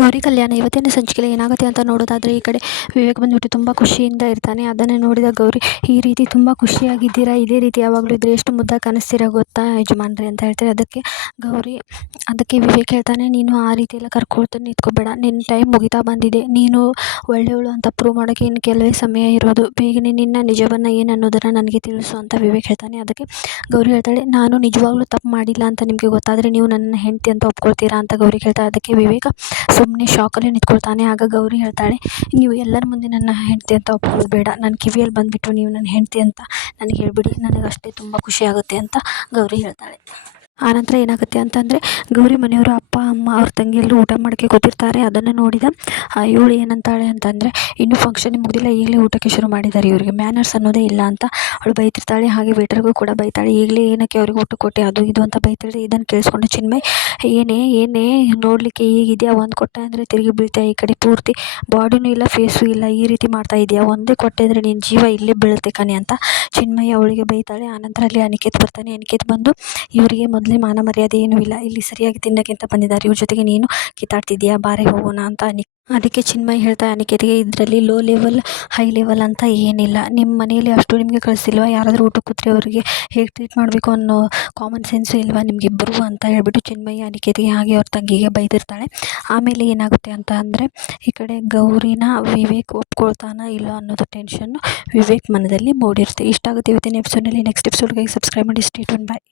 ಗೌರಿ ಕಲ್ಯಾಣ ಇವತ್ತಿನ ಸಂಚಿಕೆಯಲ್ಲಿ ಏನಾಗುತ್ತೆ ಅಂತ ನೋಡೋದಾದರೆ, ಈ ಕಡೆ ವಿವೇಕ್ ಬಂದ್ಬಿಟ್ಟು ತುಂಬ ಖುಷಿಯಿಂದ ಇರ್ತಾನೆ. ಅದನ್ನು ನೋಡಿದ ಗೌರಿ, ಈ ರೀತಿ ತುಂಬ ಖುಷಿಯಾಗಿದ್ದೀರಾ, ಇದೇ ರೀತಿ ಯಾವಾಗಲೂ ಇದ್ದರೆ ಎಷ್ಟು ಮುದ್ದಾಗಿ ಕಾಣಿಸ್ತೀರಾ ಗೊತ್ತಾ ಯಜಮಾನ್ರೆ ಅಂತ ಹೇಳ್ತಾರೆ. ಅದಕ್ಕೆ ವಿವೇಕ್ ಹೇಳ್ತಾನೆ, ನೀನು ಆ ರೀತಿ ಎಲ್ಲ ಕರ್ಕೊಳ್ತಾನೆ ನಿಂತ್ಕೋಬೇಡ, ನಿನ್ನ ಟೈಮ್ ಮುಗಿತಾ ಬಂದಿದೆ, ನೀನು ಒಳ್ಳೆಯವಳು ಅಂತ ಪ್ರೂವ್ ಮಾಡೋಕ್ಕೆ ಇನ್ನು ಕೆಲವೇ ಸಮಯ ಇರೋದು, ಬೇಗನೆ ನಿನ್ನ ನಿಜವನ್ನು ಏನು ಅನ್ನೋದನ್ನು ನನಗೆ ತಿಳಿಸು ಅಂತ ವಿವೇಕ್ ಹೇಳ್ತಾನೆ. ಅದಕ್ಕೆ ಗೌರಿ ಹೇಳ್ತಾಳೆ, ನಾನು ನಿಜವಾಗ್ಲೂ ತಪ್ಪು ಮಾಡಿಲ್ಲ ಅಂತ ನಿಮಗೆ ಗೊತ್ತಾದರೆ ನೀವು ನನ್ನ ಹೆಂಡತಿ ಅಂತ ಒಪ್ಕೊಳ್ತೀರಾ ಅಂತ ಗೌರಿ ಹೇಳ್ತಾಳೆ. ಅದಕ್ಕೆ ವಿವೇಕ ಸುಮ್ಮನೆ ಶಾಕಲ್ಲೇ ನಿಂತ್ಕೊಳ್ತಾನೆ. ಆಗ ಗೌರಿ ಹೇಳ್ತಾಳೆ, ನೀವು ಎಲ್ಲರ ಮುಂದೆ ನನ್ನ ಹೆಂಡತಿ ಅಂತ ಒಪ್ಕೊಳ್ಬೇಡ, ನನ್ನ ಕಿವಿಯಲ್ಲಿ ಬಂದುಬಿಟ್ಟು ನೀವು ನನ್ನ ಹೆಂಡತಿ ಅಂತ ನನಗೆ ಹೇಳ್ಬಿಡಿ, ನನಗಷ್ಟೇ ತುಂಬ ಖುಷಿ ಆಗುತ್ತೆ ಅಂತ ಗೌರಿ ಹೇಳ್ತಾಳೆ. ಆನಂತರ ಏನಾಗುತ್ತೆ ಅಂತಂದರೆ, ಗೌರಿ ಮನೆಯವರು ಅಪ್ಪ ಅಮ್ಮ ಅವ್ರ ತಂಗಿ ಎಲ್ಲರೂ ಊಟ ಮಾಡೋಕ್ಕೆ ಕೂತಿರ್ತಾರೆ. ಅದನ್ನು ನೋಡಿದ ಇವಳು ಏನಂತಾಳೆ ಅಂತಂದರೆ, ಇನ್ನೂ ಫಂಕ್ಷನ್ ಮುಗಿದಿಲ್ಲ, ಈಗಲೇ ಊಟಕ್ಕೆ ಶುರು ಮಾಡಿದ್ದಾರೆ, ಇವರಿಗೆ ಮ್ಯಾನರ್ಸ್ ಅನ್ನೋದೇ ಇಲ್ಲ ಅಂತ ಅವಳು ಬೈತಿರ್ತಾಳೆ. ಹಾಗೆ ವೇಟರ್ಗೂ ಕೂಡ ಬೈತಾಳೆ, ಈಗಲೇ ಏನಕ್ಕೆ ಅವ್ರಿಗೆ ಊಟ ಕೊಟ್ಟೆ ಅದು ಇದು ಅಂತ ಬೈತಾಳೆ. ಇದನ್ನು ಕೇಳಿಸ್ಕೊಂಡು ಚಿನ್ಮಯ್, ಏನೇ ನೋಡಲಿಕ್ಕೆ ಹೀಗಿದೆಯಾ, ಒಂದು ಕೊಟ್ಟೆ ಅಂದರೆ ತಿರುಗಿ ಬೀಳ್ತೀಯ, ಈ ಕಡೆ ಪೂರ್ತಿ ಬಾಡಿನೂ ಇಲ್ಲ ಫೇಸು ಇಲ್ಲ, ಈ ರೀತಿ ಮಾಡ್ತಾ ಇದೆಯಾ, ಒಂದೇ ಕೊಟ್ಟೆ ಅಂದರೆ ನಿನ್ನ ಜೀವ ಇಲ್ಲೇ ಬೀಳುತ್ತೆ ಕಣೆ ಅಂತ ಚಿನ್ಮಯ್ ಅವಳಿಗೆ ಬೈತಾಳೆ. ಆನಂತರ ಅಲ್ಲಿ ಅನಿಕೇತ್ ಬರ್ತಾನೆ. ಅನಿಕೇತ್ ಬಂದು, ಇವರಿಗೆ ಮೊದಲೇ ಮಾನ ಮರ್ಯಾದೆ ಏನೂ ಇಲ್ಲ, ಇಲ್ಲಿ ಸರಿಯಾಗಿ ತಿನ್ನೋಕ್ಕಿಂತ ಬಂದಿದ್ದಾರೆ, ಇವ್ರ ಜೊತೆಗೆ ನೀನು ಕಿತ್ತಾಡ್ತಿದ್ದೀಯಾ, ಬಾರೆ ಹೋಗೋಣ ಅಂತ ಅದಕ್ಕೆ ಚಿನ್ಮಯ್ ಹೇಳ್ತಾ ಅನಿಕೇತ್ಗೆ, ಇದರಲ್ಲಿ ಲೋ ಲೆವೆಲ್ ಹೈ ಲೆವೆಲ್ ಅಂತ ಏನಿಲ್ಲ, ನಿಮ್ಮ ಮನೆಯಲ್ಲಿ ಅಷ್ಟು ನಿಮಗೆ ಕಳಿಸಿಲ್ವಾ, ಯಾರಾದರೂ ಊಟ ಕೂತ್ರೆ ಅವರಿಗೆ ಹೇಗೆ ಟ್ರೀಟ್ ಮಾಡಬೇಕು ಅನ್ನೋ ಕಾಮನ್ ಸೆನ್ಸು ಇಲ್ವಾ ನಿಮಗಿಬ್ಬರು ಅಂತ ಹೇಳ್ಬಿಟ್ಟು ಚಿನ್ಮಯ್ ಅನಿಕೇತ್ಗೆ ಹಾಗೆ ಅವ್ರ ತಂಗಿಗೆ ಬೈದಿರ್ತಾಳೆ. ಆಮೇಲೆ ಏನಾಗುತ್ತೆ ಅಂತ ಅಂದರೆ, ಈ ಕಡೆ ಗೌರಿನ ವಿವೇಕ್ ಒಪ್ಕೊಳ್ತಾನ ಇಲ್ಲ ಅನ್ನೋದು ಟೆನ್ಷನ್ನು ವಿವೇಕ್ ಮನದಲ್ಲಿ ಮೂಡಿರುತ್ತೆ. ಇಷ್ಟ ಆಗುತ್ತೆ ಇವತ್ತಿನ ಎಪಿಸೋಡ್ನಲ್ಲಿ. ನೆಕ್ಸ್ಟ್ ಎಪಿಸೋಡ್ಗಾಗಿ ಸಬ್ಸ್ಕ್ರೈಬ್ ಮಾಡಿ. Stay tuned. ಬಾಯ್.